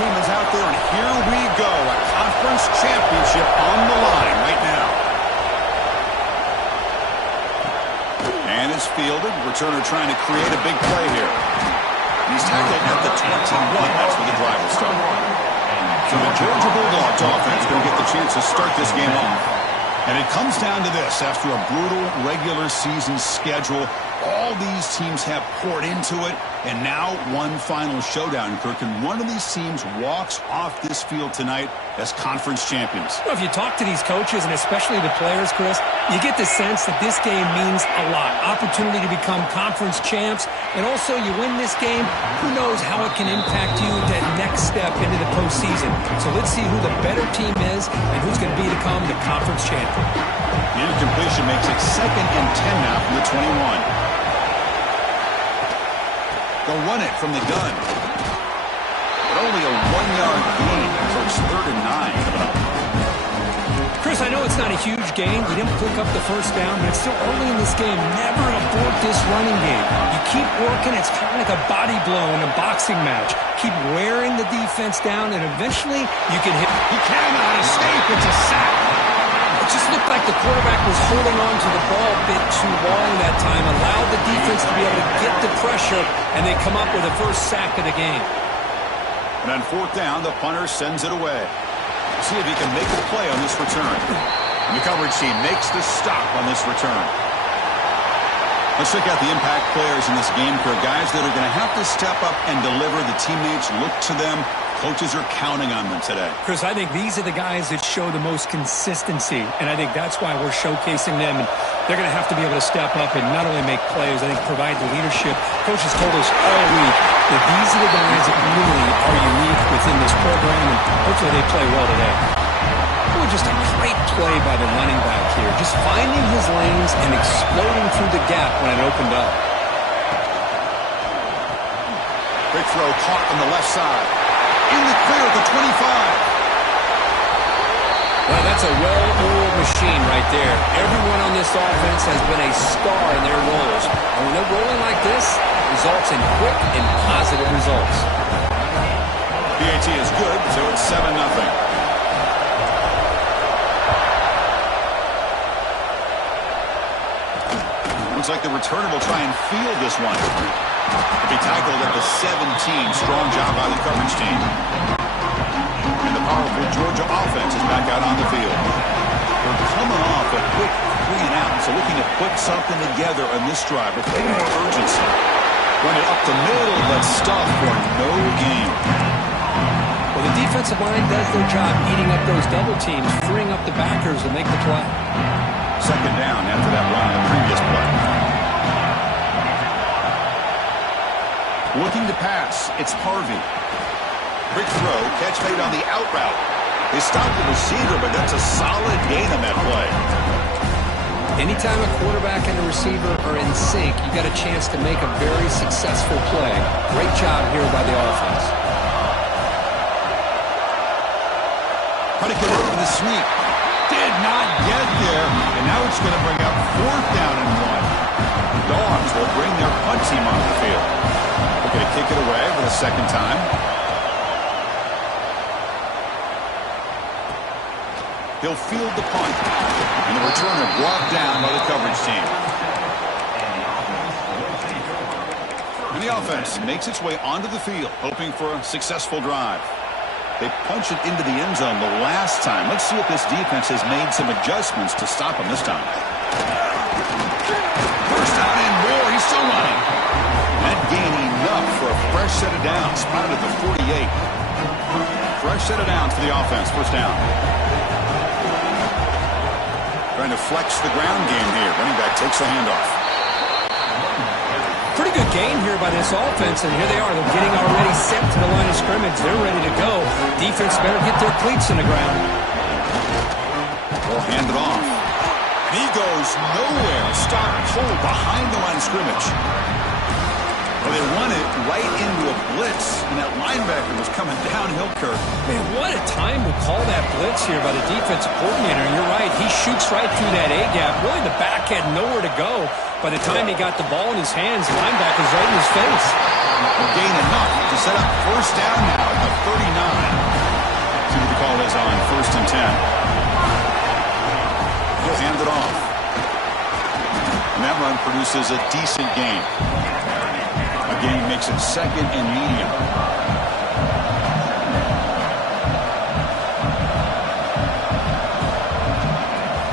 team is out there, and here we go. A conference championship on the line right now. And it's fielded. Returner trying to create a big play here. He's tackled at the 21. That's where the drive will start. So the Georgia Bulldogs offense going to get the chance to start this game off. And it comes down to this. After a brutal regular season schedule, all these teams have poured into it, and now one final showdown, Kirk. And one of these teams walks off this field tonight as conference champions. Well, if you talk to these coaches, and especially the players, Chris, you get the sense that this game means a lot. Opportunity to become conference champs, and also you win this game, who knows how it can impact you that next step into the postseason. So let's see who the better team is and who's going to become the conference champion. The incompletion makes it 2nd and 10 now from the 21. They'll run it from the gun. But only a 1-yard gain, so it's 3rd and 9 coming up. Chris, I know it's not a huge gain. You didn't pick up the first down, but it's still early in this game. Never abort this running game. You keep working. It's kind of like a body blow in a boxing match. Keep wearing the defense down, and eventually you can hit. He cannot escape. It's a sack. It just looked like the quarterback was holding on to the ball a bit too long that time, allowed the defense to be able to get the pressure, and they come up with the first sack of the game. And on 4th down, the punter sends it away. See if he can make a play on this return. And the coverage team makes the stop on this return. Let's check out the impact players in this game, for guys that are going to have to step up and deliver. The teammates look to them. Coaches are counting on them today. Chris, I think these are the guys that show the most consistency, and I think that's why we're showcasing them. And they're going to have to be able to step up and not only make plays, I think provide the leadership. Coaches told us all week that these are the guys that really are unique within this program, and hopefully they play well today. Oh, just a great play by the running back here. Just finding his lanes and exploding through the gap when it opened up. Quick throw caught on the left side. In the clear at the 25. Well, that's a well-oiled machine right there. Everyone on this offense has been a star in their roles. And when they're rolling like this, it results in quick and positive results. PAT is good, so it's 7-0. Looks like the returner will try and field this one. He'll be tackled at the 17. Strong job by the coverage team. And the powerful Georgia offense is back out on the field. They're coming off a quick 3 and out, so looking to put something together on this drive with a little more urgency. Run it up the middle, but stop for no gain. Well, the defensive line does their job eating up those double teams, freeing up the backers to make the play. 2nd down after that run on the previous play. Looking to pass, it's Harvey. Quick throw, catch made on the out route. They stopped the receiver, but that's a solid gain on that play. Anytime a quarterback and a receiver are in sync, you got a chance to make a very successful play. Great job here by the offense. Predicate for the sweep. Did not get there, and now it's going to bring up 4th down and 1. The Dogs will bring their punt team on the field. They're going to kick it away for the 2nd time. He'll field the punt, and the returner brought down by the coverage team. And the offense makes its way onto the field, hoping for a successful drive. They punch it into the end zone the last time. Let's see if this defense has made some adjustments to stop him this time. First down and more. He's still running. That gain enough for a fresh set of downs. Spotted at the 48. Fresh set of downs for the offense. First down. Trying to flex the ground game here. Running back takes the handoff. Pretty good game here by this offense, and here they are. They're getting already set to the line of scrimmage. They're ready to go. Defense better get their cleats in the ground. They'll hand it off. And he goes nowhere. Stop cold behind the line of scrimmage. Well, they run it right into a blitz, and that linebacker was coming downhill, Kirk. Man, what a time to call that blitz here by the defensive coordinator. And you're right, he shoots right through that A-gap. Really, the back had nowhere to go. By the time he got the ball in his hands, the linebacker's right in his face. Will gain enough to set up first down now at the 39. See what the call is on 1st and 10. He'll hand it off. And that run produces a decent gain. Again, makes it 2nd and medium.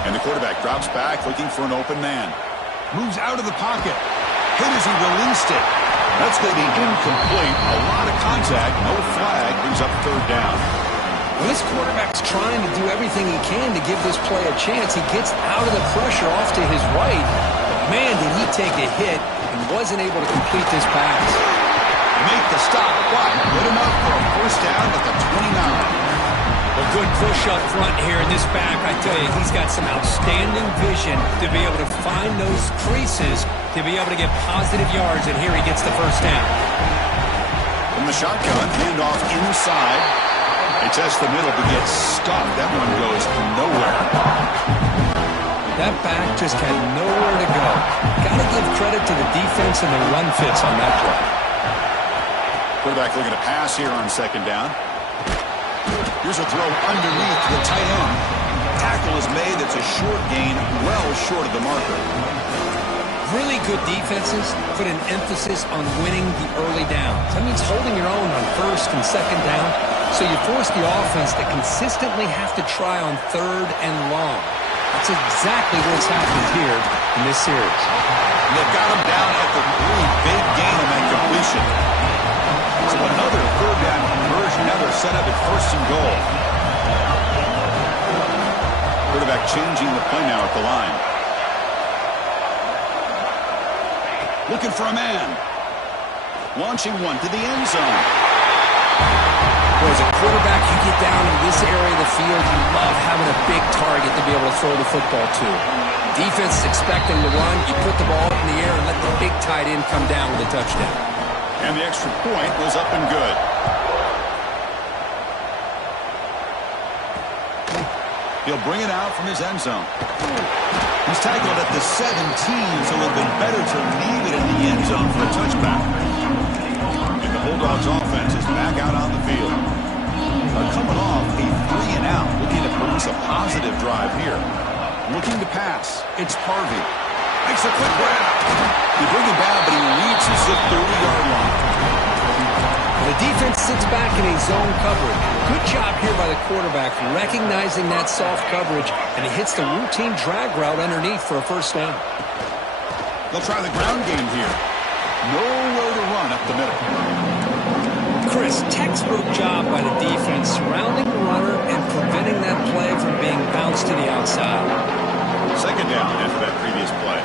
And the quarterback drops back looking for an open man. Moves out of the pocket. Hit as he released it. That's going to be incomplete. A lot of contact. No flag. Brings up 3rd down. Well, this quarterback's trying to do everything he can to give this play a chance. He gets out of the pressure off to his right. But man, did he take a hit and wasn't able to complete this pass. Make the stop, but good enough for a first down at the 29. A good push up front here in this back. I tell you, he's got some outstanding vision to be able to find those creases, to be able to get positive yards, and here he gets the first down. From the shotgun, handoff inside. They test the middle, but gets stopped. That one goes nowhere. That back just had nowhere to go. Got to give credit to the defense and the run fits on that play. Quarterback looking to pass here on 2nd down. Here's a throw underneath the tight end. Tackle is made. That's a short gain, well short of the marker. Really good defenses put an emphasis on winning the early downs. That means holding your own on 1st and 2nd down. So you force the offense to consistently have to try on 3rd and long. That's exactly what's happened here in this series. They've got him down at the 3. Big gain on that completion. So another 3rd down conversion. Now they're set up at 1st and goal. Quarterback changing the play now at the line. Looking for a man. Launching one to the end zone. Well, as a quarterback, you get down in this area of the field, you love having a big target to be able to throw the football to. Defense is expecting to run. You put the ball up in the air and let the big tight end come down with a touchdown. And the extra point was up and good. He'll bring it out from his end zone. He's tackled at the 17, so it would have been better to leave it in the end zone for a touchback. And the Bulldogs offense is back out on the field. Coming off a 3-and-out, looking to produce a positive drive here. Looking to pass. It's Harvey. Makes a quick grab. They bring him down, but he reaches the 30-yard line. The defense sits back in a zone coverage. Good job here by the quarterback recognizing that soft coverage, and he hits the routine drag route underneath for a first down. They'll try the ground game here. Nowhere to run up the middle. Chris, textbook job by the defense surrounding the runner and preventing that play from being bounced to the outside. 2nd down after that previous play.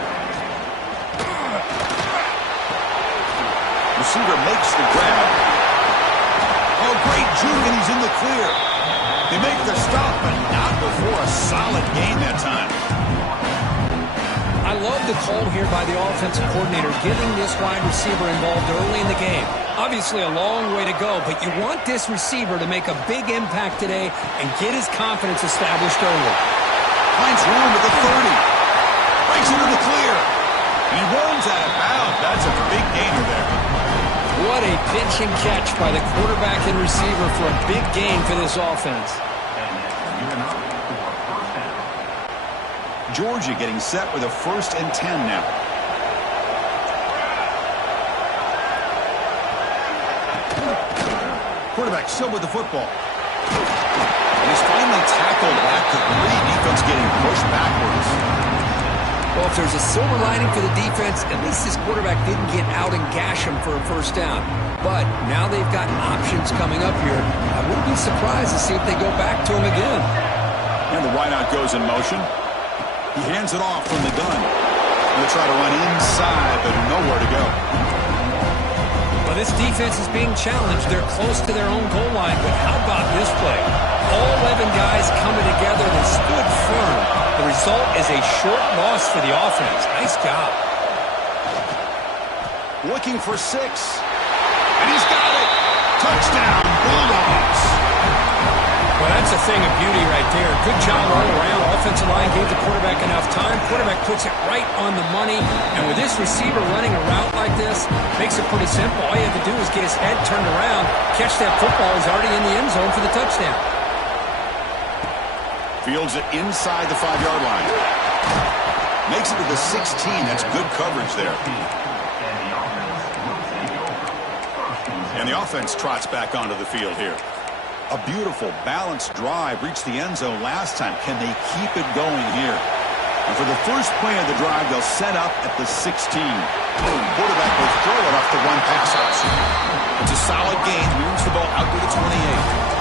Receiver makes the grab. Oh, great juke, and he's in the clear. They make the stop, but not before a solid gain that time. I love the call here by the offensive coordinator, getting this wide receiver involved early in the game. Obviously a long way to go, but you want this receiver to make a big impact today and get his confidence established early. Finds room at the 30. Breaks into the clear. He runs out of bounds. That's a big gainer there. What a pitch and catch by the quarterback and receiver for a big gain for this offense. Georgia getting set with a 1st and 10 now. Quarterback still with the football. And he's finally tackled at the 3. Defense getting pushed backwards. Well, if there's a silver lining for the defense, at least this quarterback didn't get out and gash him for a first down. But now they've got options coming up here. I wouldn't be surprised to see if they go back to him again. And the wideout goes in motion. He hands it off from the gun. They'll try to run inside, but nowhere to go. Well, this defense is being challenged. They're close to their own goal line, but how about this play? All 11 guys coming together. They stood firm. The result is a short loss for the offense. Nice job. looking for 6. And he's got it. Touchdown, Bulldogs. Well, that's a thing of beauty right there. Good job all around. Offensive line gave the quarterback enough time. Quarterback puts it right on the money. And with this receiver running a route like this, makes it pretty simple. All you have to do is get his head turned around, catch that football. He's already in the end zone for the touchdown. Fields it inside the 5-yard line. Makes it to the 16. That's good coverage there. And the offense trots back onto the field here. A beautiful, balanced drive reached the end zone last time. Can they keep it going here? And for the first play of the drive, they'll set up at the 16. Quarterback will throw it off the run pass option. It's a solid gain. Moves the ball out to the 28.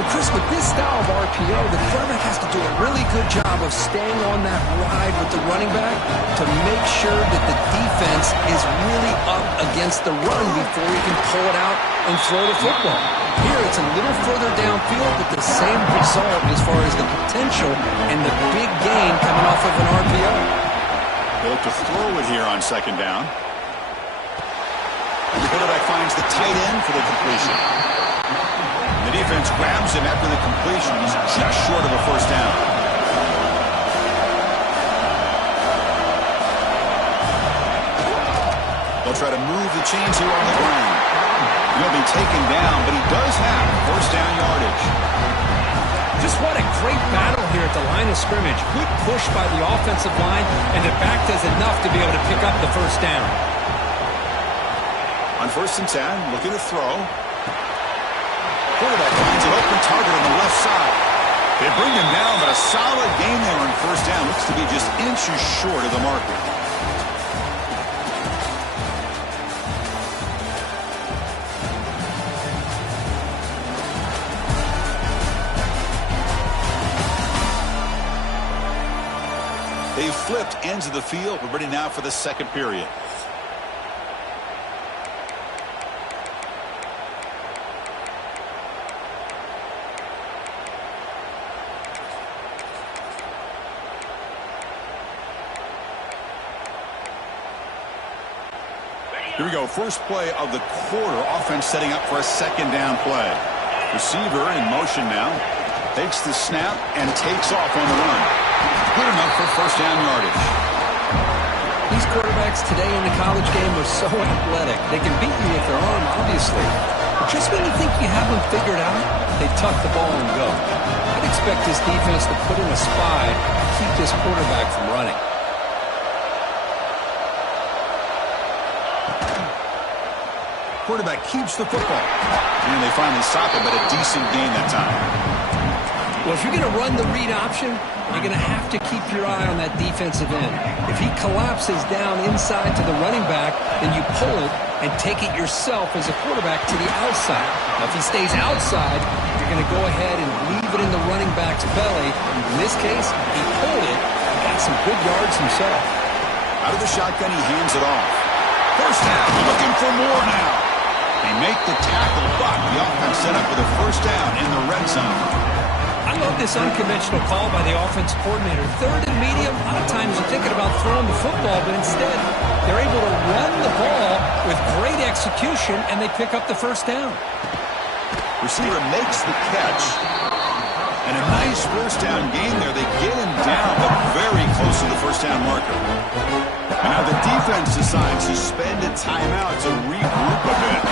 But Chris, with this style of RPO, the quarterback has to do a really good job of staying on that ride with the running back to make sure that the defense is really up against the run before he can pull it out and throw the football. Here, it's a little further downfield, but the same result as far as the potential and the big gain coming off of an RPO. They'll look to throw it here on second down. The quarterback finds the tight end for the completion. The defense grabs him after the completion. He's just short of a first down. They'll try to move the chains here on the ground. He'll be taken down, but he does have first down yardage. Just what a great battle here at the line of scrimmage. Good push by the offensive line, and the back does enough to be able to pick up the first down. On 1st and 10, looking to throw. Quarterback finds an open target on the left side. They bring him down, but a solid gain there on first down. Looks to be just inches short of the marker. They've flipped ends of the field. We're ready now for the second period. Here we go. First play of the quarter. Offense setting up for a second down play. Receiver in motion now. Takes the snap and takes off on the run. Good enough for first down yardage. These quarterbacks today in the college game are so athletic. They can beat you with their arm, obviously. But just when you think you have them figured out, they tuck the ball and go. I'd expect this defense to put in a spy to keep this quarterback from running. Quarterback keeps the football. And they finally stop him, but a decent gain that time. Well, if you're going to run the read option, you're going to have to keep your eye on that defensive end. If he collapses down inside to the running back, then you pull it and take it yourself as a quarterback to the outside. Now, if he stays outside, you're going to go ahead and leave it in the running back's belly. In this case, he pulled it and got some good yards himself. Out of the shotgun, he hands it off. First down, looking for more now. They make the tackle, but the offense set up with a first down in the red zone. I love this unconventional call by the offensive coordinator. Third and medium, a lot of times you're thinking about throwing the football, but instead they're able to run the ball with great execution, and they pick up the first down. Receiver makes the catch, and a nice first down gain there. They get him down, but very close to the first down marker. And now the defense decides to spend a timeout to regroup a bit.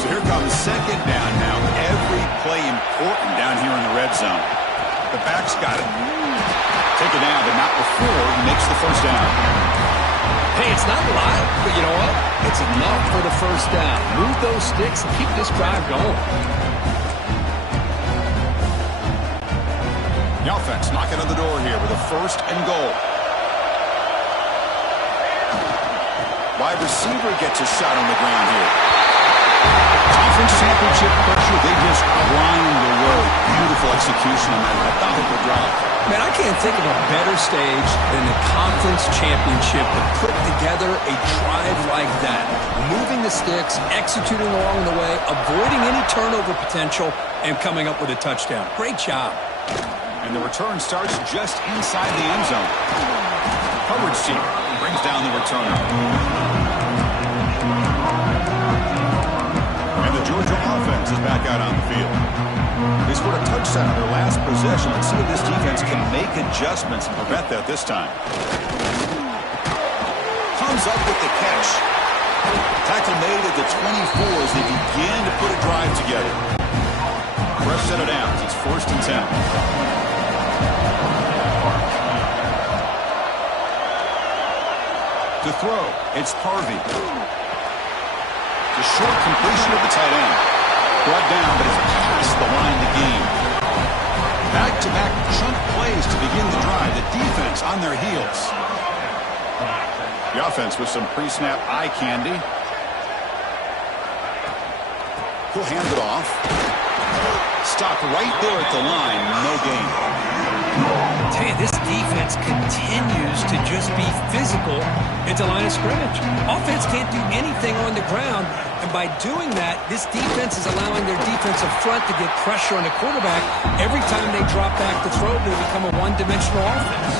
So here comes second down now. Every play important down here in the red zone. The back's got it. Take it down, but not before he makes the first down. Hey, it's not a lot, but you know what? It's enough for the first down. Move those sticks and keep this drive going. The offense knocking on the door here with a first and goal. Wide receiver gets a shot on the ground here. Conference championship pressure, they just grind away. Beautiful execution on that methodical drive. Man, I can't think of a better stage than the conference championship to put together a drive like that. Moving the sticks, executing along the way, avoiding any turnover potential, and coming up with a touchdown. Great job. And the return starts just inside the end zone. Coverage team brings down the returner. back out on the field. They scored a touchdown on their last possession. Let's see if this defense can make adjustments and prevent that this time. Comes up with the catch. Tackle made at the 24 as they begin to put a drive together. Fresh set of downs. It's 1st and 10. To throw, it's Harvey. The short completion of the tight end. Brought down, but it's past the line to gain. Back-to-back chunk plays to begin the drive. The defense on their heels. The offense with some pre-snap eye candy. He'll hand it off. Stopped right there at the line. No gain. I tell you, this defense continues to just be physical at the line of scrimmage. Offense can't do anything on the ground, and by doing that, this defense is allowing their defensive front to get pressure on the quarterback. Every time they drop back to throw, they become a one-dimensional offense.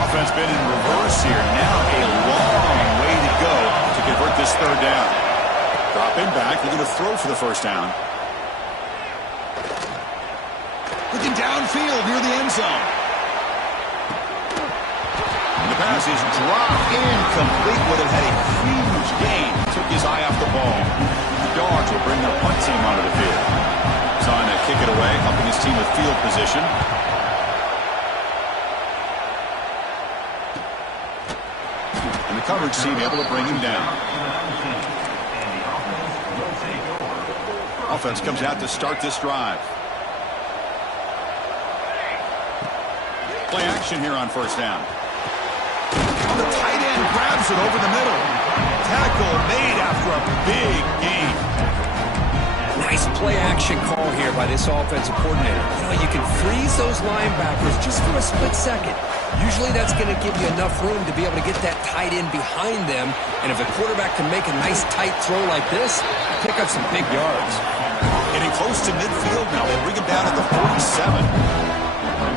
Offense been in reverse here. Now a long way to go to convert this 3rd down. Dropping back, looking to throw for the 1st down. Looking downfield near the end zone. And the pass is dropped incomplete. Would have had a huge gain. Took his eye off the ball. The Dogs will bring their punt team onto the field. Trying to kick it away, helping his team with field position. And the coverage team able to bring him down. Offense comes out to start this drive. Play action here on 1st down. The tight end grabs it over the middle. Tackle made after a big gain. Nice play action call here by this offensive coordinator. You know, you can freeze those linebackers just for a split second. Usually that's going to give you enough room to be able to get that tight end behind them. And if the quarterback can make a nice tight throw like this, pick up some big yards. Getting close to midfield now. They bring him down at the 47.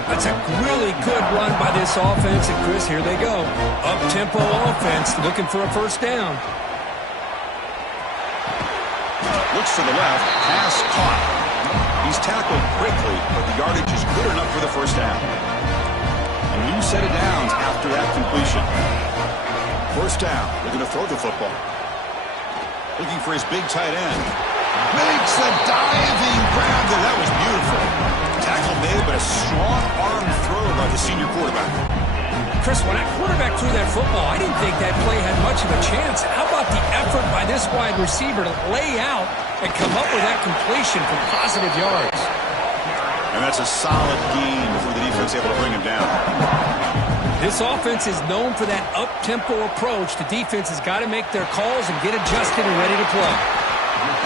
That's a really good run by this offense. And, Chris, here they go. Up-tempo offense looking for a 1st down. Looks to the left. Pass caught. He's tackled quickly, but the yardage is good enough for the 1st down. A new set of downs after that completion. 1st down. Looking to throw the football. Looking for his big tight end. Makes a diving grab there. That was beautiful. Tackle made, but a strong arm throw by the senior quarterback. Chris, when that quarterback threw that football, I didn't think that play had much of a chance. How about the effort by this wide receiver to lay out and come up with that completion for positive yards? And that's a solid gain before the defense able to bring him down. This offense is known for that up-tempo approach. The defense has got to make their calls and get adjusted and ready to play.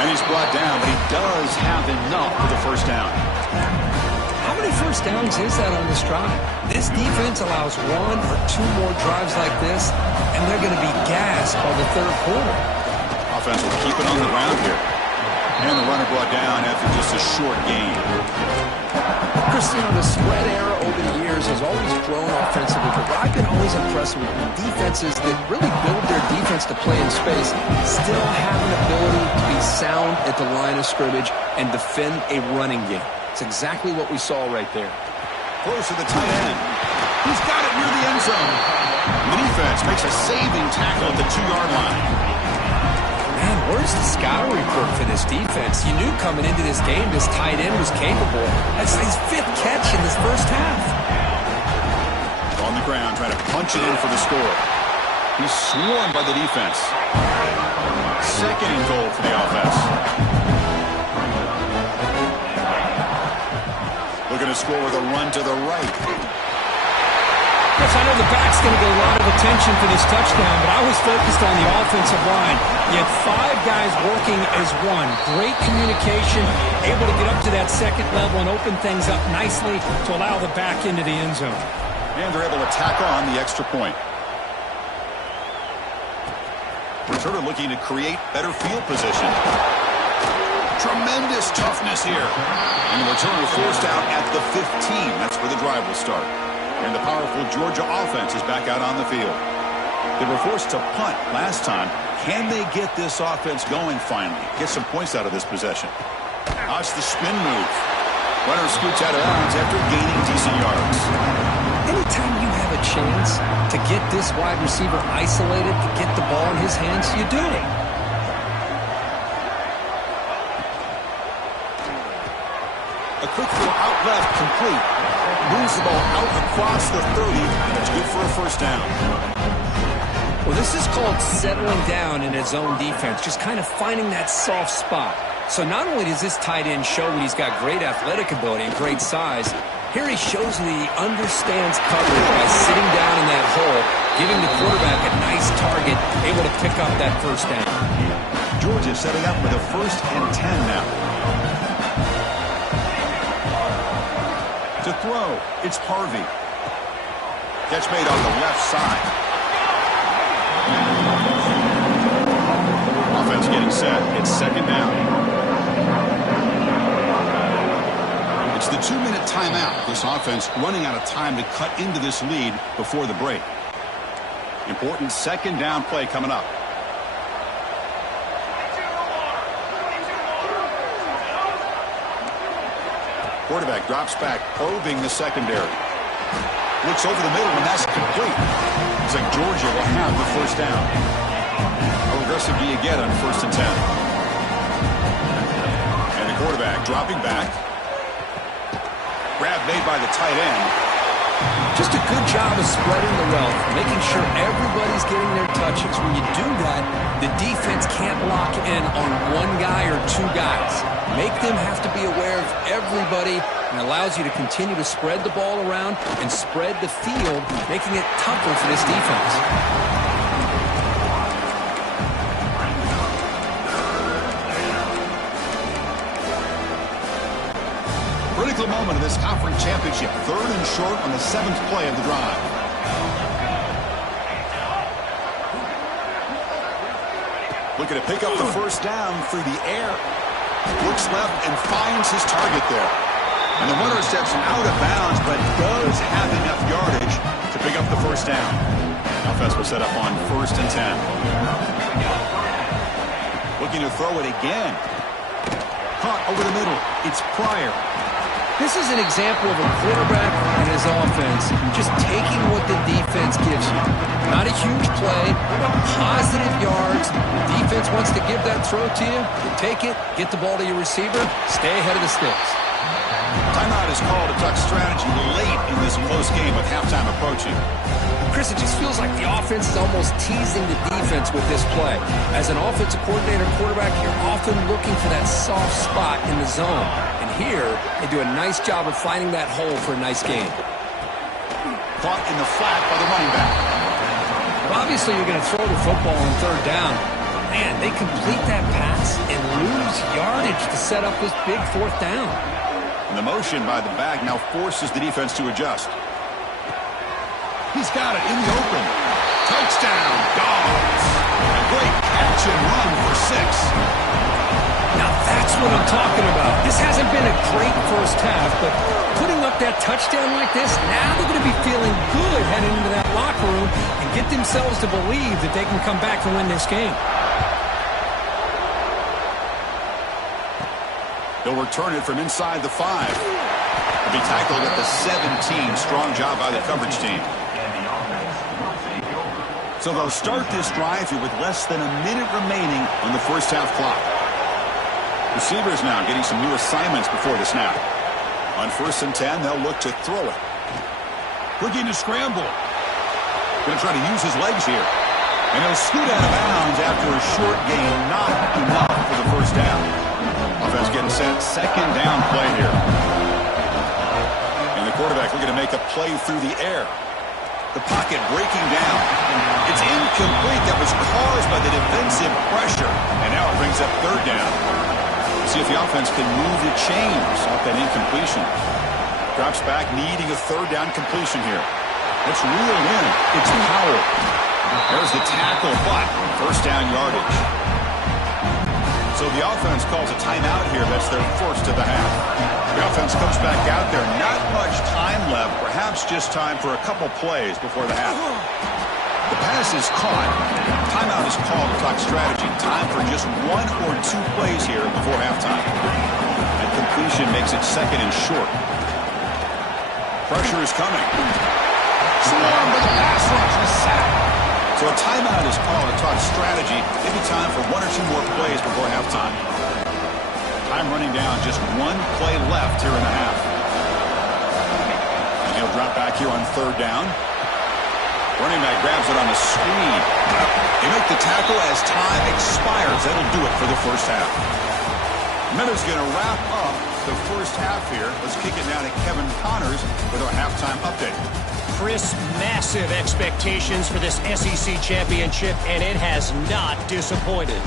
And he's brought down, but he does have enough for the 1st down. How many 1st downs is that on this drive? This defense allows 1 or 2 more drives like this, and they're going to be gassed by the 3rd quarter. Offense will keep it on the ground here. And the runner brought down after just a short gain. Chris, you know, the spread era over the years has always grown offensively, but I've been always impressed with defenses that really build their defense to play in space, still have an ability to be sound at the line of scrimmage and defend a running game. It's exactly what we saw right there. Close to the tight end. He's got it near the end zone. The defense makes a saving tackle at the 2-yard line. Man, where's the scouting report for this defense? You knew coming into this game this tight end was capable. That's his 5th catch in this 1st half. On the ground, trying to punch it in for the score. He's swarmed by the defense. 2nd and goal for the offense. Looking to score with a run to the right. Yes, I know the back's going to get a lot of attention for this touchdown, but I was focused on the offensive line. You had 5 guys working as one. Great communication, able to get up to that 2nd level and open things up nicely to allow the back into the end zone. And they're able to tack on the extra point. Returner looking to create better field position. Tremendous toughness here. And the returner forced out at the 15. That's where the drive will start. And the powerful Georgia offense is back out on the field. They were forced to punt last time. Can they get this offense going finally? Get some points out of this possession. Watch the spin move. Runner scoots out of bounds after gaining decent yards. Anytime you have a chance to get this wide receiver isolated, to get the ball in his hands, you do it. A quick throw out left, complete. Moves the ball out across the 30. It's good for a first down. Well, this is called settling down in his own defense, just kind of finding that soft spot. So not only does this tight end show that he's got great athletic ability and great size, here he shows that he understands coverage by sitting down in that hole, giving the quarterback a nice target, able to pick up that first down. Georgia setting up with a 1st and 10 now. To throw, it's Harvey. Catch made on the left side. Offense getting set. It's 2nd down. It's the 2-minute timeout. This offense running out of time to cut into this lead before the break. Important 2nd down play coming up. Quarterback drops back, probing the secondary. Looks over the middle, and that's complete. Looks like Georgia will have the first down. How aggressive do you get on 1st and 10? And the quarterback dropping back. Grab made by the tight end. Just a good job of spreading the wealth, making sure everybody's getting their touches. When you do that, the defense can't lock in on one guy or two guys. Make them have to be aware of everybody, and allows you to continue to spread the ball around and spread the field, making it tougher for this defense. Critical moment of this conference championship. 3rd and short on the 7th play of the drive. Looking to pick up the first down through the air. Looks left and finds his target there. And the runner steps out of bounds, but does have enough yardage to pick up the first down. Offense will set up on 1st and 10. Looking to throw it again. Caught over the middle. It's Pryor. This is an example of a quarterback and his offense just taking what the defense gives you. Not a huge play, but positive yards. Defense wants to give that throw to you. You take it, get the ball to your receiver, stay ahead of the sticks. Timeout is called to talk strategy late in this close game with halftime approaching. Chris, it just feels like the offense is almost teasing the defense with this play. As an offensive coordinator quarterback, you're often looking for that soft spot in the zone. And here, they do a nice job of finding that hole for a nice game. Caught in the flat by the running back. Well, obviously, you're going to throw the football on 3rd down. Man, they complete that pass and lose yardage to set up this big 4th down. And the motion by the back now forces the defense to adjust. He's got it in the open. Touchdown, Dogs. A great catch and run for 6. Now that's what I'm talking about. This hasn't been a great first half, but putting up that touchdown like this, now they're going to be feeling good heading into that locker room and get themselves to believe that they can come back and win this game. They'll return it from inside the 5. He'll be tackled at the 17. Strong job by the coverage team. So they'll start this drive here with less than a minute remaining on the first half clock. Receivers now getting some new assignments before the snap. On 1st and 10, they'll look to throw it. Looking to scramble. Going to try to use his legs here. And he'll scoot out of bounds after a short gain. Not enough for the first down. Offense getting set. 2nd down play here. And the quarterback looking to make a play through the air. The pocket breaking down. It's incomplete. That was caused by the defensive pressure. And now it brings up 3rd down. See if the offense can move the chains off that incompletion. Drops back, needing a 3rd down completion here. Let's reel in. It's Powell. There's the tackle, but 1st down yardage. So the offense calls a timeout here. That's their 1st of the half. The offense comes back out there. Not much time left. Perhaps just time for a couple plays before the half. The pass is caught. Timeout is called to talk strategy. Time for just 1 or 2 plays here before halftime. And completion makes it second and short. Pressure is coming. Swarmed with a pass rush and a sack. So a timeout is called to talk strategy. Maybe time for one or two more plays before halftime. Time running down, just one play left here in the half. And he'll drop back here on third down. Running back grabs it on the screen. They make the tackle as time expires. That'll do it for the first half. Miller's going to wrap up the first half here. Let's kick it down to Kevin Connors with our halftime update. Chris, massive expectations for this SEC championship, and it has not disappointed.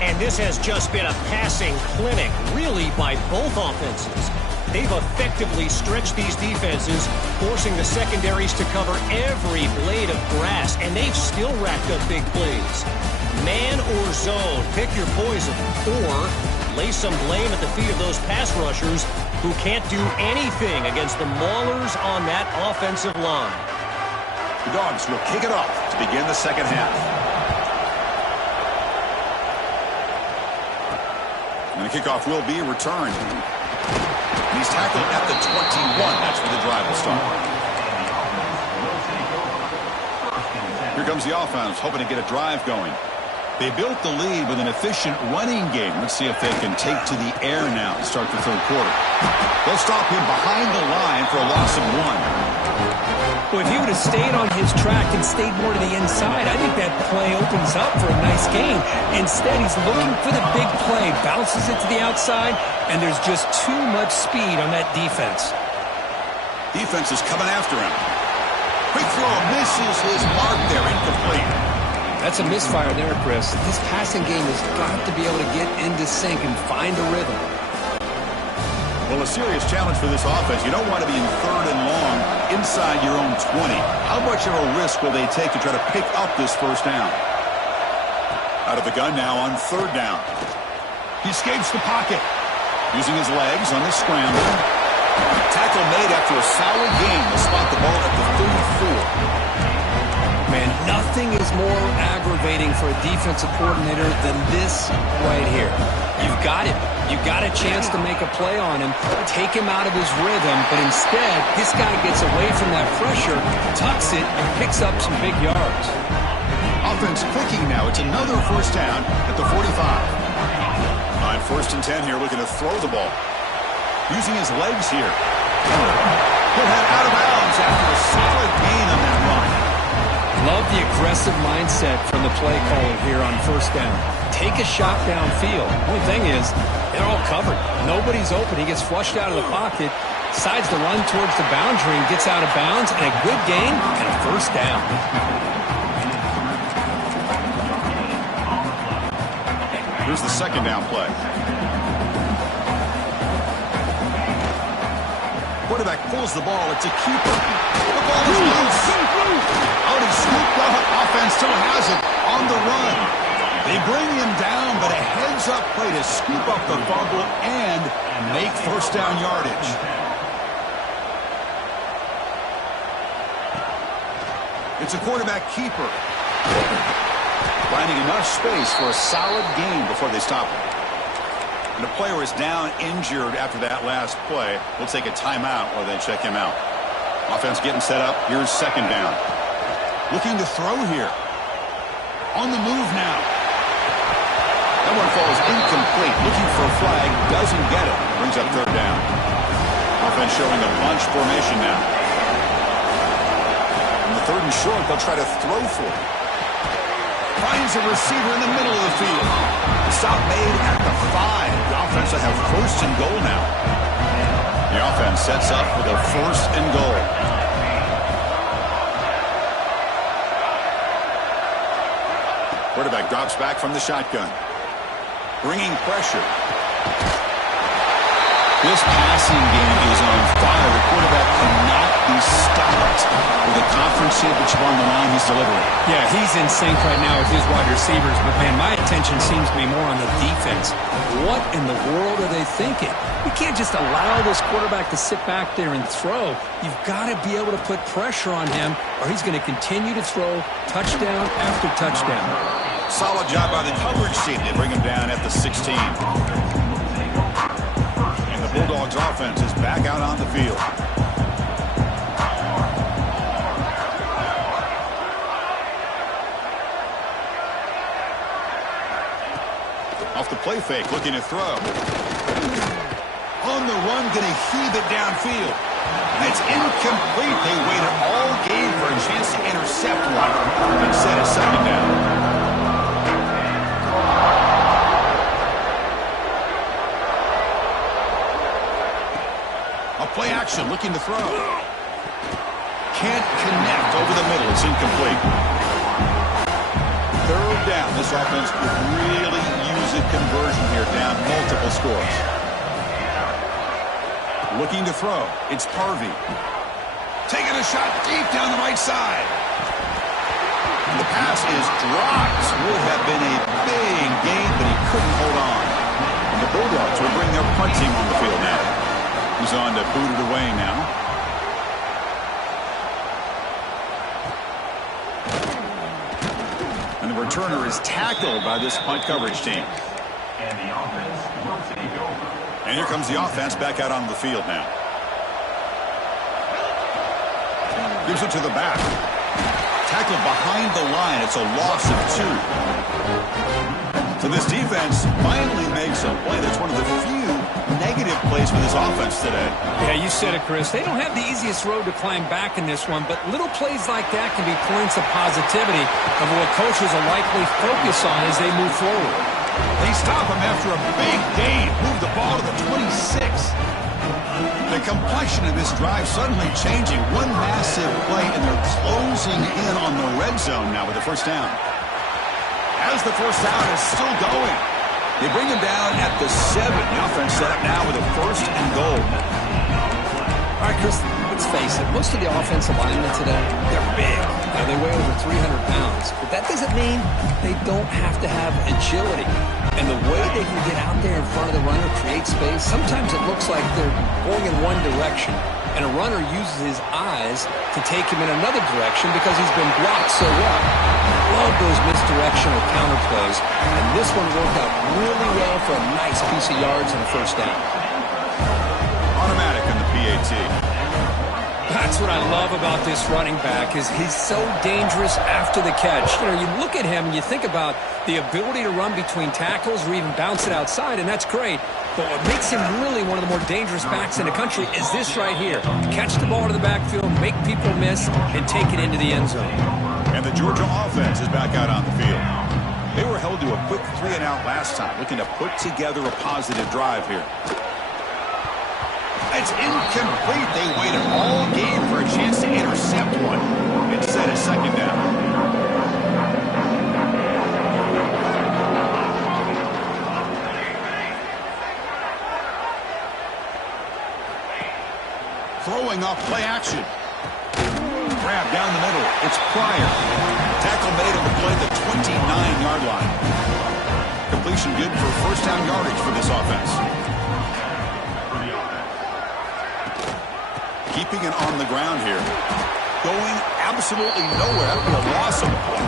And this has just been a passing clinic, really, by both offenses. They've effectively stretched these defenses, forcing the secondaries to cover every blade of grass, and they've still racked up big plays. Man or zone, pick your poison, or lay some blame at the feet of those pass rushers who can't do anything against the maulers on that offensive line. The Dogs will kick it off to begin the second half. And the kickoff will be returned. He's tackled at the 21. That's where the drive will start. Here comes the offense, hoping to get a drive going. They built the lead with an efficient running game. Let's see if they can take to the air now to start the third quarter. They'll stop him behind the line for a loss of 1. Well, if he would have stayed on his track and stayed more to the inside, I think that play opens up for a nice gain. Instead, he's looking for the big play, bounces it to the outside, and there's just too much speed on that defense. Defense is coming after him. Quick throw misses his mark there, incomplete. That's a misfire there, Chris. This passing game has got to be able to get into sync and find a rhythm. Well, a serious challenge for this offense. You don't want to be in third and long inside your own 20. How much of a risk will they take to try to pick up this first down? Out of the gun now on third down. He escapes the pocket. Using his legs on the scramble. Tackle made after a solid gain to spot the ball at the 34. Man, nothing is more aggravating for a defensive coordinator than this right here. You've got him. You've got a chance to make a play on him, take him out of his rhythm, but instead, this guy gets away from that pressure, tucks it, and picks up some big yards. Offense clicking now. It's another first down at the 45. On first and 10 here, looking to throw the ball. Using his legs here. He'll head out of bounds after a solid gain on that run. Love the aggressive mindset from the play caller here on first down. Take a shot downfield. Only thing is, they're all covered. Nobody's open. He gets flushed out of the pocket, decides to run towards the boundary and gets out of bounds, and a good gain and a first down. Here's the second down play. Quarterback pulls the ball. It's a keeper. The ball is loose. Out and scooped up. Offense still has it on the run. They bring him down, but a heads-up play to scoop up the fumble and make first down yardage. It's a quarterback keeper. Finding enough space for a solid gain before they stop him. And the player is down injured after that last play. We'll take a timeout while they check him out. Offense getting set up. Here's second down. Looking to throw here. On the move now. That one falls incomplete. Looking for a flag. Doesn't get it. Brings up third down. Offense showing a bunch formation now. On the third and short, they'll try to throw for it. Finds a receiver in the middle of the field. Stop made at the 5. The offense will have first and goal now. The offense sets up with a first and goal. Quarterback drops back from the shotgun. Bringing pressure. This passing game is on fire. The quarterback cannot be stopped with a conference championship on the line he's delivering. Yeah, he's in sync right now with his wide receivers, but man, my attention seems to be more on the defense. What in the world are they thinking? You can't just allow this quarterback to sit back there and throw. You've got to be able to put pressure on him, or he's going to continue to throw touchdown after touchdown. Solid job by the coverage team. They bring him down at the 16. And the Bulldogs offense is back out on the field. Off the play fake, looking to throw. On the run, going to heave it downfield. It's incomplete. They waited all game for a chance to intercept one. Instead of second down. A play action, looking to throw. Can't connect over the middle. It's incomplete. Third down. This offense could really use a conversion here, down multiple scores. Looking to throw. It's Parvey. Taking a shot deep down the right side. And the pass is dropped. Would have been a big gain, but he couldn't hold on. And the Bulldogs will bring their punt team on the field now. He's on to boot it away now. And the returner is tackled by this punt coverage team. And the offense will take over. And here comes the offense back out on the field now. Gives it to the back. Tackled behind the line. It's a loss of 2. So this defense finally makes a play. That's one of the few negative plays for this offense today. Yeah, you said it, Chris. They don't have the easiest road to climb back in this one, but little plays like that can be points of positivity of what coaches will likely focus on as they move forward. They stop him after a big gain. Move the ball to the 26. The complexion of this drive suddenly changing. One massive play, and they're closing in on the red zone now with the first down. As the first down is still going. They bring him down at the 7. The offense set up now with a first and goal. All right, Chris, let's face it. Most of the offensive linemen today, they're big. They weigh over 300 pounds. But that doesn't mean they don't have to have agility. And the way they can get out there in front of the runner, create space, sometimes it looks like they're going in one direction. And a runner uses his eyes to take him in another direction because he's been blocked so well. I love those misdirectional counter plays. And this one worked out really well for a nice piece of yards and a first down. Automatic in the PAT. That's what I love about this running back is he's so dangerous after the catch. You know, you look at him and you think about the ability to run between tackles or even bounce it outside, and that's great. But what makes him really one of the more dangerous backs in the country is this right here. Catch the ball to the backfield, make people miss, and take it into the end zone. And the Georgia offense is back out on the field. They were held to a quick 3-and-out last time, looking to put together a positive drive here. It's incomplete. They waited all game for a chance to intercept one. Instead of second down. Throwing off play action. Grab down the middle. It's Pryor. Tackle made on the play at the 29-yard line. Completion good for first down yardage for this offense. Keeping it on the ground here. Going absolutely nowhere. That would be a loss of the play.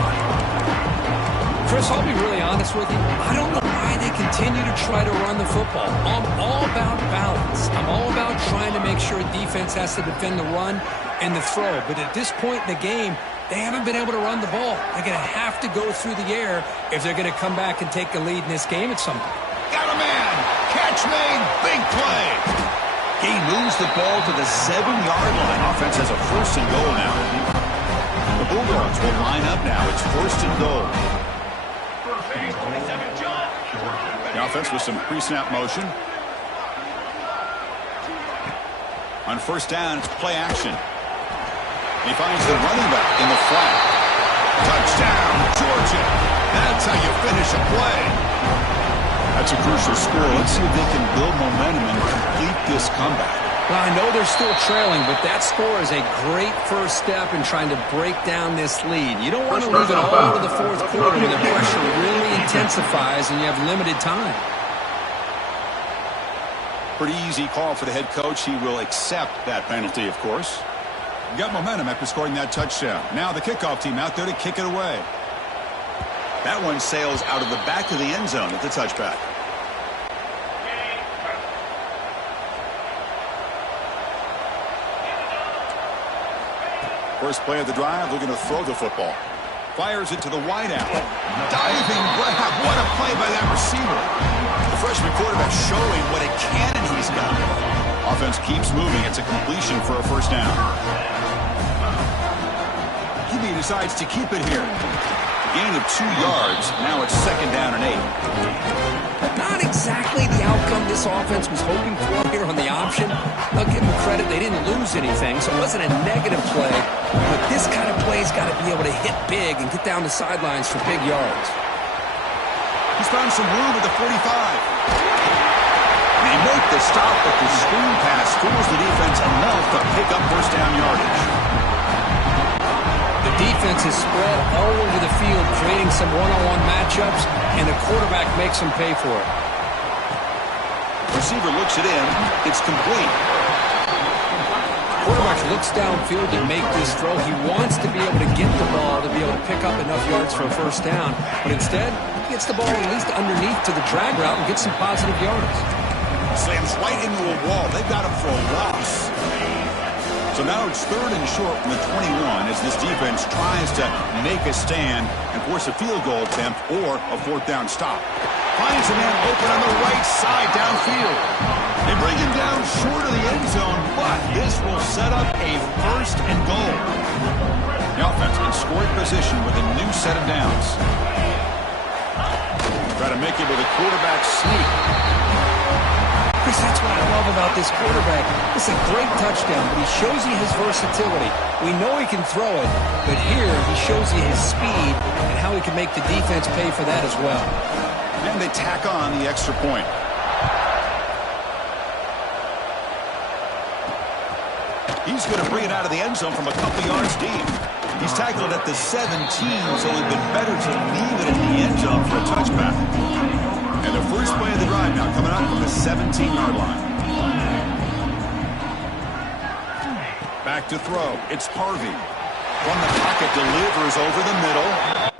Chris, I'll be really honest with you. I don't know why they continue to try to run the football. I'm all about balance. I'm all about trying to make sure defense has to defend the run and the throw. But at this point in the game, they haven't been able to run the ball. They're going to have to go through the air if they're going to come back and take the lead in this game at some point. Got a man. Catch made. Big play. He moves the ball to the 7-yard line. Offense has a first and goal now. The Bulldogs will line up now. It's first and goal. The offense with some pre-snap motion. On first down, it's play action. He finds the running back in the flat. Touchdown, Georgia. That's how you finish a play. That's a crucial score. Let's see if they can build momentum and complete this comeback. Well, I know they're still trailing, but that score is a great first step in trying to break down this lead. You don't want to leave it all to the fourth quarter when the pressure really intensifies and you have limited time. Pretty easy call for the head coach. He will accept that penalty, of course. Got momentum after scoring that touchdown. Now the kickoff team out there to kick it away. That one sails out of the back of the end zone at the touchback. First play of the drive, looking to throw the football. Fires it to the wideout. Diving grab. What a play by that receiver. The freshman quarterback showing what a cannon he's got. Offense keeps moving. It's a completion for a first down. QB decides to keep it here. Gain of 2 yards. Now it's second down and 8. Not exactly the outcome this offense was hoping for here on the option. I'll give them credit. They didn't lose anything, so it wasn't a negative play. But this kind of play's got to be able to hit big and get down the sidelines for big yards. He's found some room at the 45. They make the stop, but the screen pass fools the defense enough to pick up first down yardage. The defense is spread all over the field, creating some one-on-one matchups, and the quarterback makes them pay for it. Receiver looks it in. It's complete. Quarterback looks downfield to make this throw. He wants to be able to get the ball to be able to pick up enough yards for a first down, but instead, he gets the ball at least underneath to the drag route and gets some positive yards. Slams right into a wall. They've got him for a loss. So now it's third and short from the 21 as this defense tries to make a stand and force a field goal attempt or a fourth down stop. Finds a man open on the right side downfield. They bring him down short of the end zone, but this will set up a first and goal. The offense in scoring position with a new set of downs. Try to make it with a quarterback sneak. Chris, that's what I love about this quarterback. It's a great touchdown, but he shows you his versatility. We know he can throw it, but here he shows you his speed and how he can make the defense pay for that as well. And they tack on the extra point. He's going to bring it out of the end zone from a couple yards deep. He's tackled at the 17, so it would have been better to leave it in the end zone for a touchback. And the first play of the drive now coming out from the 17-yard line. Back to throw. It's Harvey. From the pocket, delivers over the middle.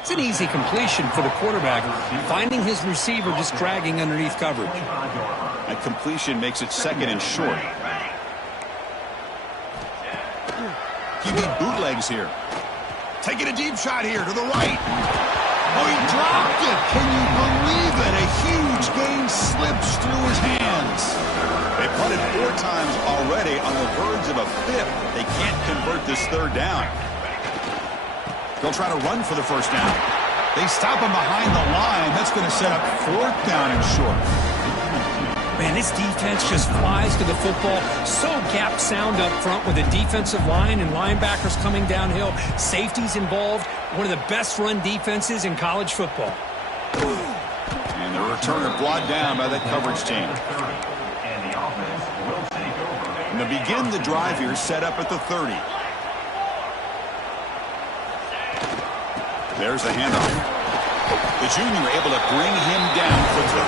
It's an easy completion for the quarterback, finding his receiver just dragging underneath coverage. That completion makes it second and short. QB bootlegs here. Taking a deep shot here to the right. Oh, he dropped it. Can you believe it? A huge gain slips through his hands. They punted 4 times already on the verge of a 5th. They can't convert this third down. They'll try to run for the first down. They stop him behind the line. That's going to set up 4th down and short. Man, this defense just flies to the football. So gap sound up front with a defensive line and linebackers coming downhill. Safeties involved. One of the best run defenses in college football. And the returner brought down by that coverage team. And to begin the drive here, set up at the 30. There's the handoff. The junior able to bring him down quickly.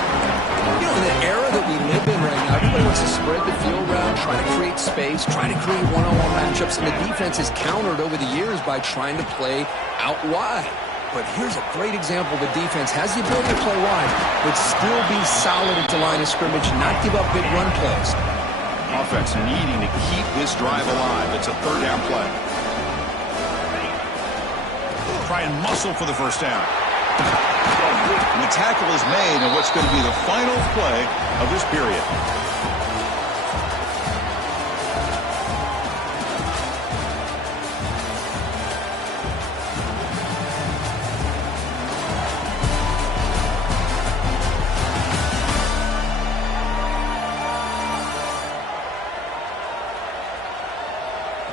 You know, in the era that we live in right now, everybody wants to spread the field around, try to create space, try to create one-on-one matchups, and the defense is countered over the years by trying to play out wide. But here's a great example. The defense has the ability to play wide, but still be solid at the line of scrimmage, not give up big run plays. Offense needing to keep this drive alive. It's a third down play. Try and muscle for the first down. And the tackle is made in what's going to be the final play of this period.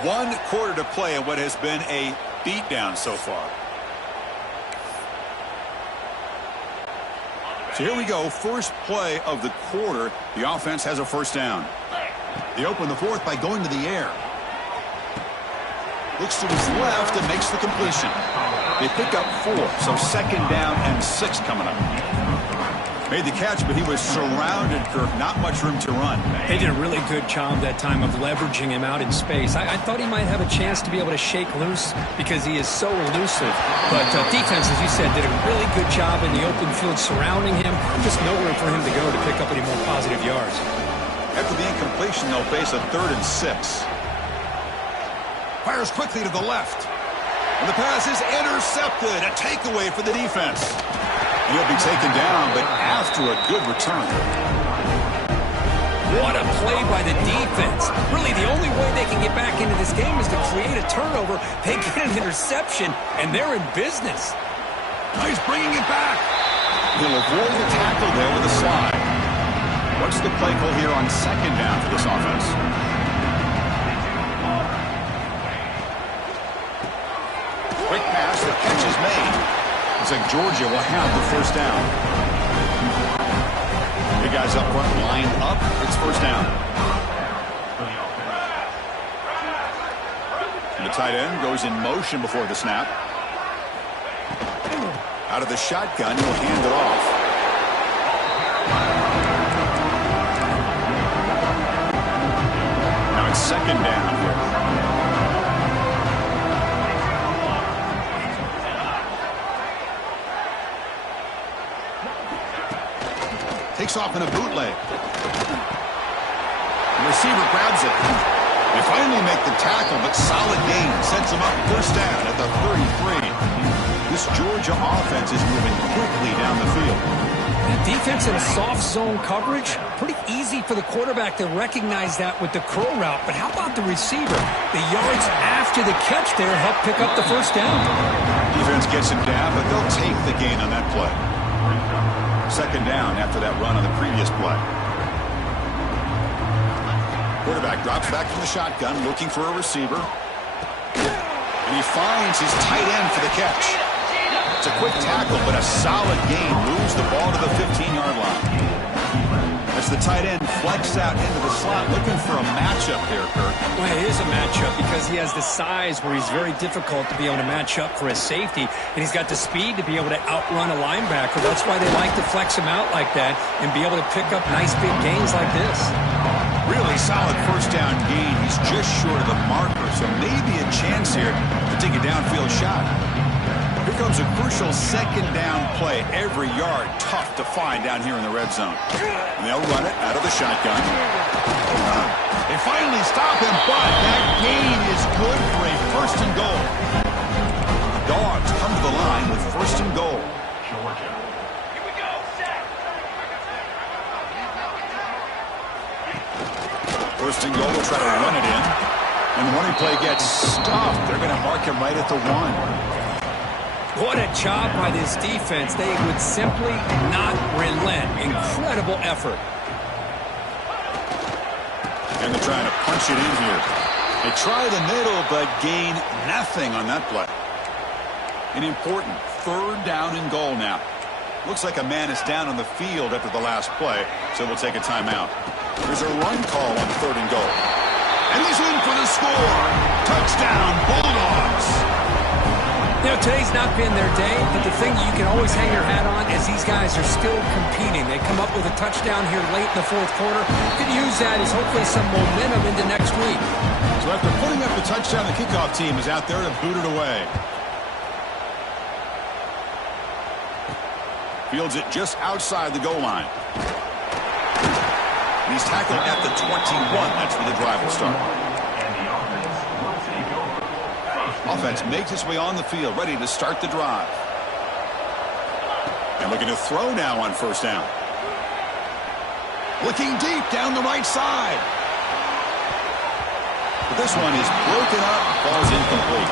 One quarter to play in what has been a beatdown so far. So here we go, first play of the quarter. The offense has a first down. They open the fourth by going to the air. Looks to his left and makes the completion. They pick up 4, so second down and 6 coming up. Made the catch, but he was surrounded, Kirk. Not much room to run. They did a really good job that time of leveraging him out in space. I thought he might have a chance to be able to shake loose because he is so elusive. But defense, as you said, did a really good job in the open field surrounding him. Just nowhere for him to go to pick up any more positive yards. After the incompletion, they'll face a 3rd and 6. Fires quickly to the left. And the pass is intercepted. A takeaway for the defense. And he'll be taken down, but after a good return. What a play by the defense. Really, the only way they can get back into this game is to create a turnover. They get an interception, and they're in business. He's bringing it back. He'll avoid the tackle there with a slide. What's the play call here on second down for this offense? Quick pass, the catch is made. Looks like Georgia will have the first down. The guys up front lined up. It's first down. And the tight end goes in motion before the snap. Out of the shotgun, he'll hand it off. Now it's second down here. Takes off in a bootleg. The receiver grabs it. They finally make the tackle, but solid gain sets him up first down at the 33. This Georgia offense is moving quickly down the field. The defense in a soft zone coverage, pretty easy for the quarterback to recognize that with the curl route. But how about the receiver? The yards after the catch there help pick up the first down. Defense gets him down, but they'll take the gain on that play. Second down after that run on the previous play. Quarterback drops back from the shotgun, looking for a receiver. And he finds his tight end for the catch. It's a quick tackle, but a solid gain. Moves the ball to the 15-yard line. As the tight end flex out into the slot, looking for a matchup here, Kirk. Well, it is a matchup because he has the size where he's very difficult to be able to match up for his safety, and he's got the speed to be able to outrun a linebacker. That's why they like to flex him out like that and be able to pick up nice big gains like this. Really solid first down gain. He's just short of the marker, so maybe a chance here to take a downfield shot. Here comes a crucial second down play. Every yard tough to find down here in the red zone. And they'll run it out of the shotgun. They finally stop him, but that gain is good for a first and goal. The Dogs come to the line with first and goal. Georgia. Here we go, set. First and goal, will try to run it in. And the running play gets stopped. They're going to mark him right at the 1. What a job by this defense. They would simply not relent. Incredible effort. And they're trying to punch it in here. They try the middle, but gain nothing on that play. An important third down and goal now. Looks like a man is down on the field after the last play, so we'll take a timeout. There's a run call on third and goal. And he's in for the score. Touchdown, Bulldogs. You know, today's not been their day, but the thing you can always hang your hat on is these guys are still competing. They come up with a touchdown here late in the fourth quarter. Could use that as hopefully some momentum into next week. So after putting up the touchdown, the kickoff team is out there to boot it away. Fields it just outside the goal line. And he's tackled at the 21. That's where the drive will start. Offense makes its way on the field, ready to start the drive. And looking to throw now on first down. Looking deep down the right side. But this one is broken up, falls incomplete.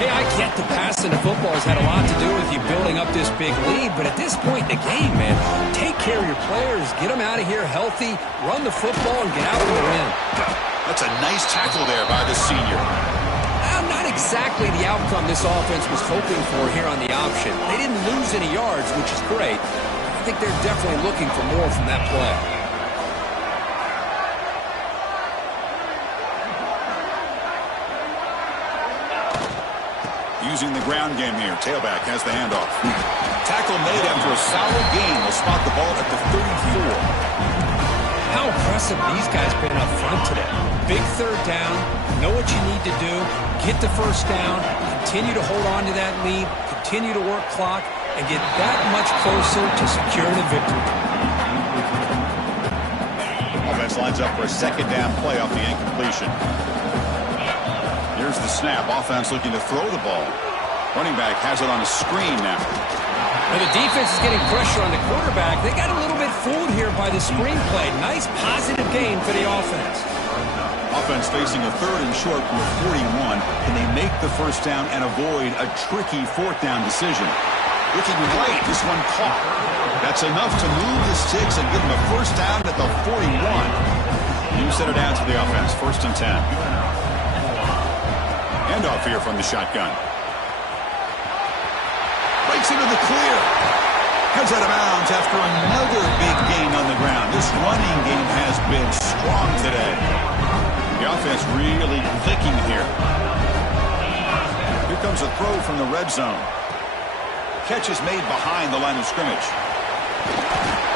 Hey, I get the passing of football has had a lot to do with you building up this big lead, but at this point in the game, man, take care of your players, get them out of here healthy, run the football, and get out with a win. That's a nice tackle there by the senior. Not exactly the outcome this offense was hoping for here on the option. They didn't lose any yards, which is great. I think they're definitely looking for more from that play. Using the ground game here. Tailback has the handoff. Tackle made after a solid gain. Will spot the ball at the 34. How impressive these guys been up front today. Big third down. Know what you need to do. Get the first down. Continue to hold on to that lead. Continue to work clock. And get that much closer to securing a victory. Offense lines up for a second down play off the incompletion. Here's the snap. Offense looking to throw the ball. Running back has it on a screen now. Well, the defense is getting pressure on the quarterback. They got a little bit fooled here by the screen play. Nice positive gain for the offense. Offense facing a third and short from the 41. Can they make the first down and avoid a tricky fourth down decision? Looking right, this one caught. That's enough to move the sticks and give them a first down at the 41. You set it down to the offense. First and 10. Handoff here from the shotgun. Breaks into the clear. Heads out of bounds after another big gain on the ground. This running game has been strong today. The offense really clicking here. Here comes a throw from the red zone. Catch is made behind the line of scrimmage.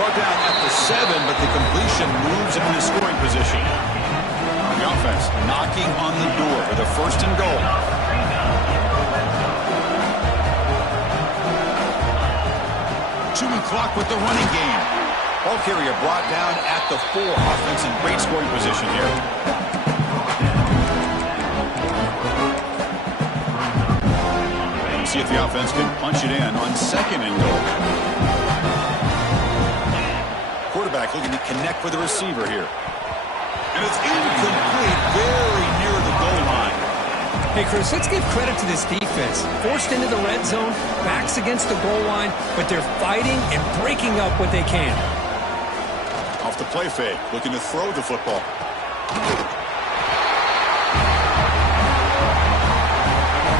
Brought down at the 7, but the completion moves into the scoring position. The offense knocking on the door for the first and goal. Chewing clock with the running game. Ball carrier brought down at the 4. Offense in great scoring position here. See if the offense can punch it in on second and goal. Quarterback looking to connect with the receiver here. And it's incomplete, very near the goal line. Hey, Chris, let's give credit to this defense. Forced into the red zone, backs against the goal line, but they're fighting and breaking up what they can. Off the play fake, looking to throw the football.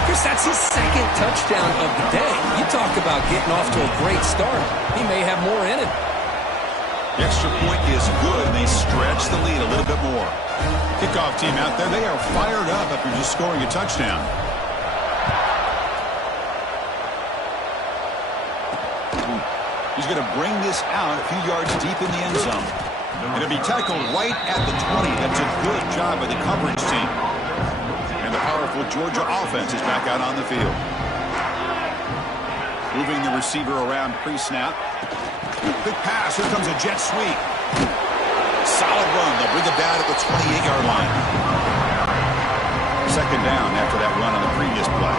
Chris, that's his second touchdown of the day. You talk about getting off to a great start. He may have more in it. The extra point is good, and they stretch the lead a little bit more. Kickoff team out there, they are fired up after just scoring a touchdown. He's going to bring this out a few yards deep in the end zone. And it'll be tackled right at the 20. That's a good job by the coverage team. And the powerful Georgia offense is back out on the field. Moving the receiver around pre-snap. Big pass. Here comes a jet sweep. Solid run. They'll bring it down at the 28-yard line. Second down after that run on the previous play.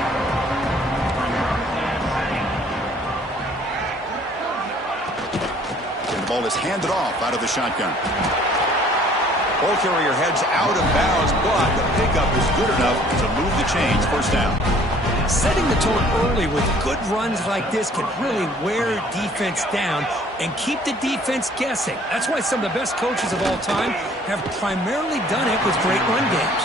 And the ball is handed off out of the shotgun. Ball carrier heads out of bounds, but the pickup is good enough to move the chains. First down. Setting the tone early with good runs like this can really wear defense down and keep the defense guessing. That's why some of the best coaches of all time have primarily done it with great run games.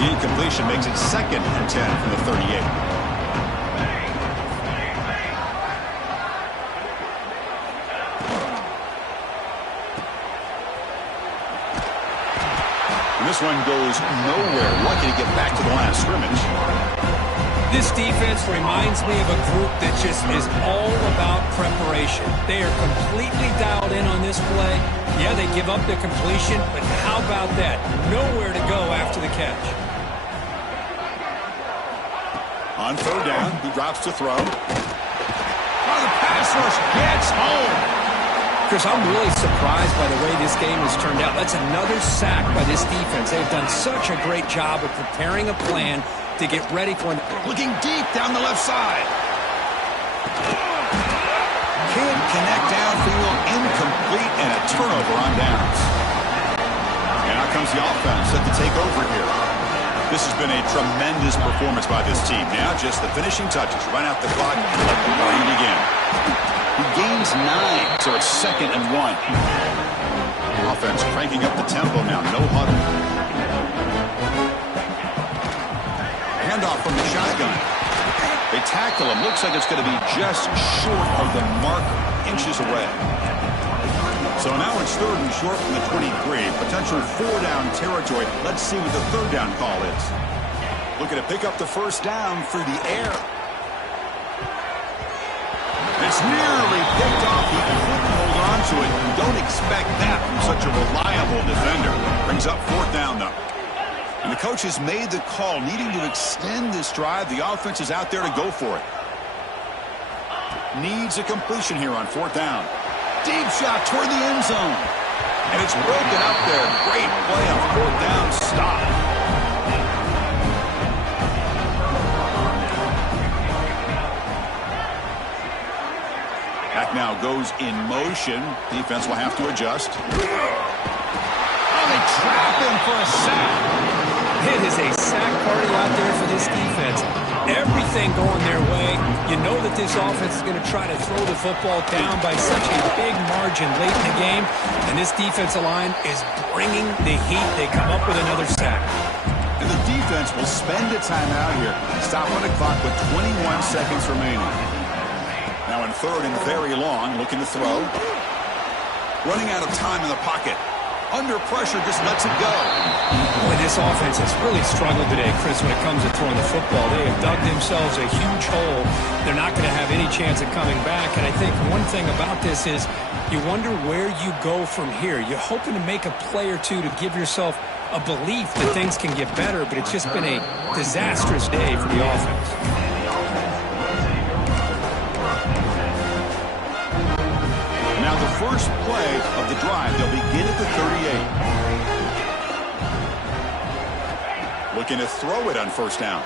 The incompletion makes it second and 10 from the 38. This one goes nowhere. Lucky to get back to the line of scrimmage. This defense reminds me of a group that just is all about preparation. They are completely dialed in on this play. Yeah, they give up the completion, but how about that? Nowhere to go after the catch. On third down, he drops to throw. Oh, the pass rush gets home. Chris, I'm really surprised by the way this game has turned out. That's another sack by this defense. They've done such a great job of preparing a plan to get ready for an... Looking deep down the left side. Can't connect downfield, incomplete, and a turnover on downs. And out comes the offense set to take over here. This has been a tremendous performance by this team. Now just the finishing touches. Run out the clock and let the party begin. He gains 9, so it's second and 1. Offense cranking up the tempo now. No huddle. handoff from the shotgun. They tackle him. Looks like it's going to be just short of the marker, inches away. So now it's 3rd and short from the 23. Potential 4-down territory. Let's see what the 3rd down call is. Looking to pick up the 1st down through the air. It's nearly picked off. He couldn't hold on to it. You don't expect that from such a reliable defender. Brings up 4th down, though. And the coach has made the call, needing to extend this drive. The offense is out there to go for it. Needs a completion here on 4th down. Deep shot toward the end zone. And it's broken up there. Great play on 4th down. Stop. Back now goes in motion. Defense will have to adjust. Oh, they trap him for a sack. It is a sack party out there for this defense. Everything going their way. You know that this offense is going to try to throw the football down by such a big margin late in the game. And this defensive line is bringing the heat. They come up with another sack. And the defense will spend a timeout here. Stop on the clock with 21 seconds remaining. Now in 3rd and very long, looking to throw. Running out of time in the pocket. Under pressure, just lets it go. Boy, this offense has really struggled today, Chris, when it comes to throwing the football. They have dug themselves a huge hole. They're not going to have any chance of coming back. And I think one thing about this is you wonder where you go from here. You're hoping to make a play or two to give yourself a belief that things can get better, but it's just been a disastrous day for the offense. Now the first play of the drive, they'll begin at the 38. Looking to throw it on 1st down.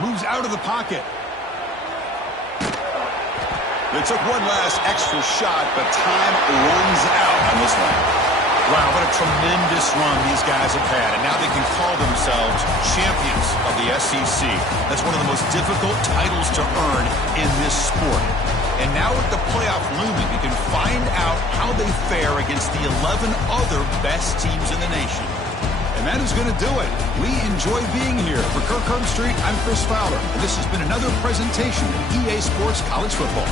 Moves out of the pocket. They took one last extra shot, but time runs out on this one. Wow, what a tremendous run these guys have had, and now they can call themselves champions of the SEC. That's one of the most difficult titles to earn in this sport. And now with the playoff looming, you can find out how they fare against the 11 other best teams in the nation. And that is going to do it. We enjoy being here. For Kirk Herbstreit, I'm Chris Fowler. And this has been another presentation of EA Sports College Football.